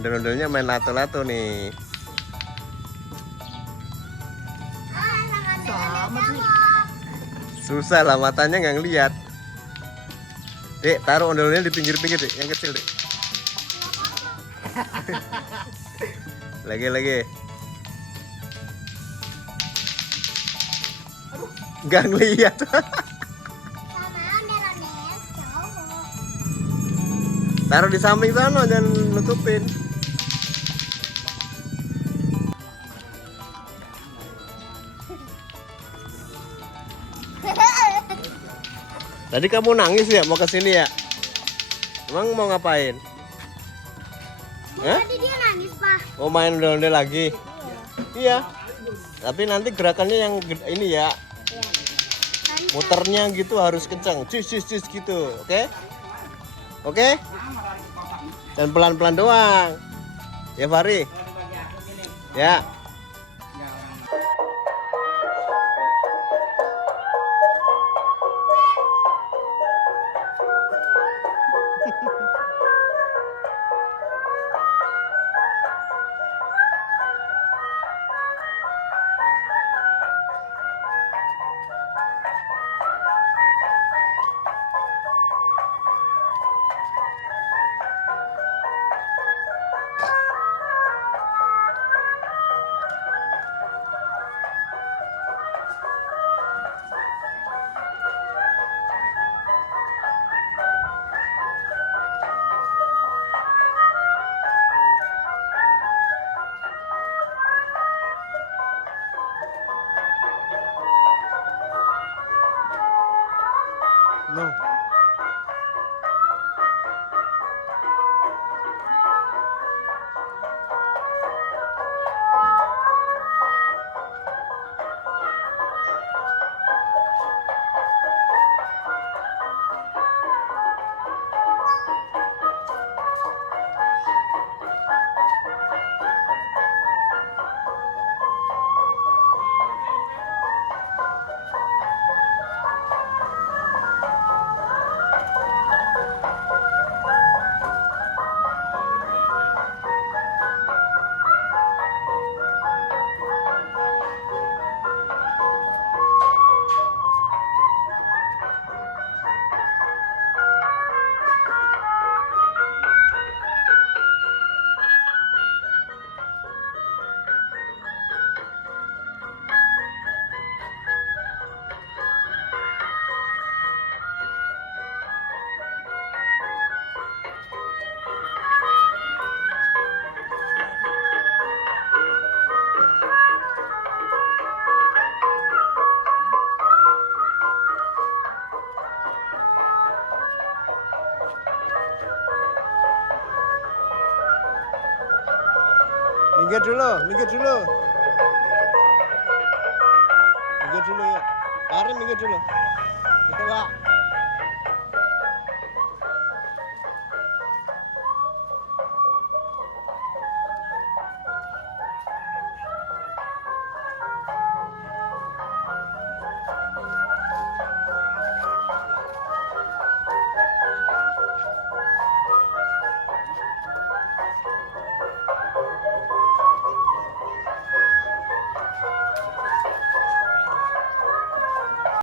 Ondel-ondelnya main lato-lato nih. Sama sih. Susah lah, matanya nggak ngeliat. Dek, taruh ondel-ondelnya di pinggir-pinggir dek, yang kecil dek. Lagi. Nggak ngeliat. Taruh di samping sana, jangan nutupin. Tadi kamu nangis ya mau kesini ya? Emang mau ngapain? Tadi dia nangis, Pak. Mau main ondel-ondel lagi? Iya. Tapi nanti gerakannya yang ini ya. Muternya gitu harus kencang. Cis gitu, oke? Oke? Dan pelan-pelan doang. Ya Fari. Ya. No. Minggir dulu. Minggir dulu ya. Lari minggir dulu. Gitu, Pak.